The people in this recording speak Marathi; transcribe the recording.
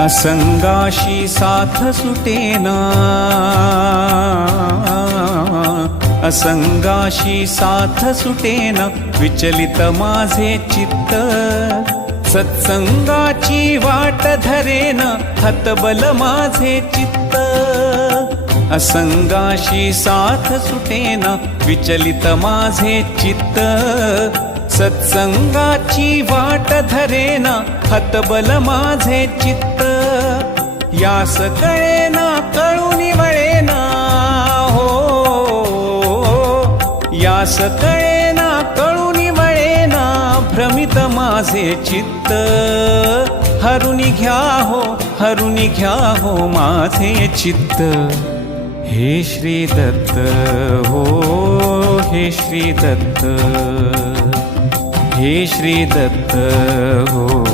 असंगाशी साथ सुटेना, असंगाशी साथ सुटेना, विचलित माझे चित्त, सत्संगाची वाट धरेना, हतबल माझे चित्त. असंगाशी साथ सुटेना, विचलित माझे चित्त, सत्संगाची वाट धरेना, हतबल माझे चित्त. यास कळेना कळूनी वळेना, हो यास कळेना कळूनी वळेना, भ्रमित माझे चित्त. हरुनी घ्या हो, हरुनी घ्या हो माझे चित्त. हे श्री दत्त हो, हे श्री दत्त, हे श्री दत्त हो.